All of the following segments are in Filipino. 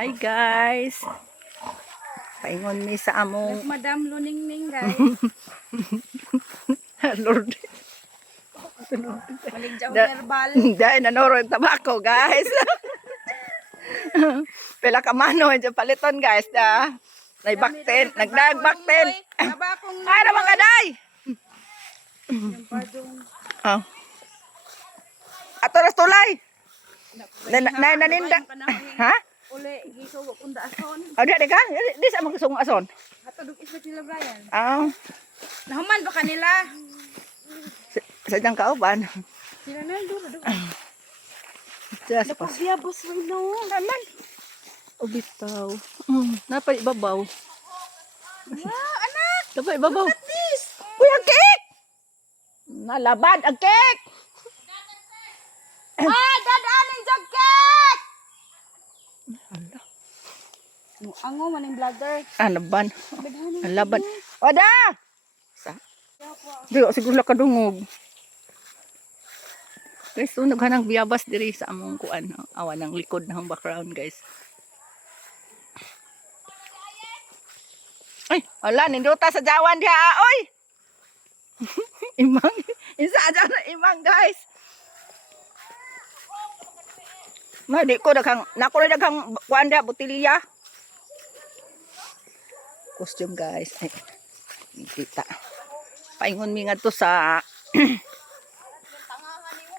Hi guys. Paingon mi sa among Madam Luningning guys. Lord. Maligjaw herbal. Dahil nanoro yung tabako guys. Pila ka mano yung paliton guys. Nagbakten. Nagdagbakten. Tabakong Ay naman ka day. yung padong. Oh. Ato na tulay. Naninda. Ha? Uli gisugo kun daason. Oh, di ka? Di sa magkusong ason. Hatod isla sila Brian. Oh. Nahuman ba kanila? Sa diyang kauban. Sila na duro. Just pas. Napabiyabos mo no. Naman. Ubitaw. Napay ibabaw. Wow, anak. Napay ibabaw. At this. Uy, ang cake! Nalabad ang cake! Dadaanin jog cake. Hala. Ango man yung bladder. Ano ban? Ang laban. Wada! Sa? Di, siguro kadungog. Guys, so naghanang biyabas diri sa among kuan. Awan ng likod ng background, guys. Ay, wala, ninduta sa jawan diha, oy! Imang, isa dyan na imang, guys. Ma, di ko daghang, nako rin daghang kuan diha, butilya. Costume, guys. Ay, kita. Paingon mi ngadto sa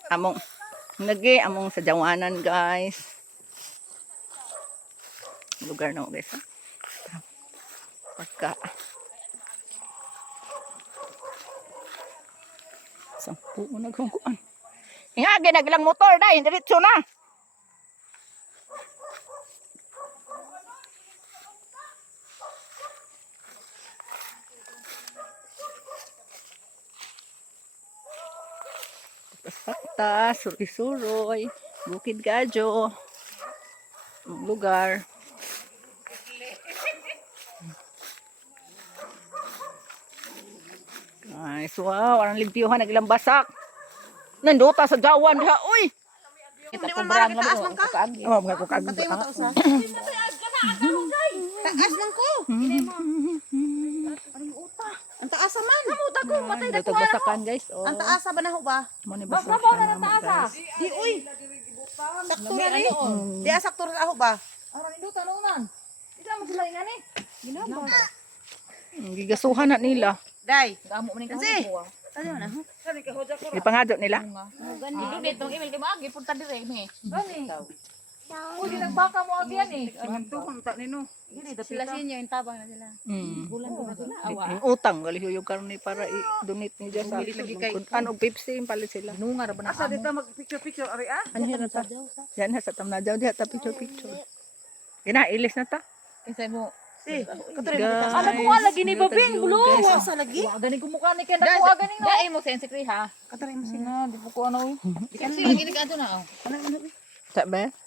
among among sa jawanan, guys. Lugar na guys. Pagka sampu mo nagkuan. Nga ginaglang motor dai, diretso na. Sakta, suroy-suroy, Bukid Gadyo, lugar. Guys, wow, ang limpyuhan, nagilang basak. Nanduta sa jawan diha, uy! Hindi man marami taas man ka. Oh, mga kukag. Patay mo to sa. Taas man ko. Ang taas man. Kamuta ko matay na Dito basakan, guys. Oh. Ang taas ba na ho ba? Mo ni basakan na guys. Di uy. Sakto na rin. Di sakto rin ako ba? Aron indo tanunan. Ila mo sila ingani. Ginaba. Gigasuhan na nila. Dai. Damo man Kasi. ko. Ano na ho? Gipangadyo nila. Gani do dito email kay maagi punta dire me. Gani. Uli nang baka mo agi yan eh. Sila sinyo yung tabang na sila. Bulan ko na sila. Awa. Yung utang gali yung karon ni para i-donate ni sa ano 50 palit sila. Nunga ra ba na amo? mag-picture ari ah? Ano yan ta? Yan sa tamnadaw diha ta picture. Gina ilis na ta. Kinsa mo? Si. Guys, Alam ko lagi ni babing bulo. guys. Sa lagi? Wa gani ko mukha ni kay dako gani no. Dai mo sense ha. Katray mo sila. Sino di po ko ano. Di kan sila gini kanto na. Sa ba?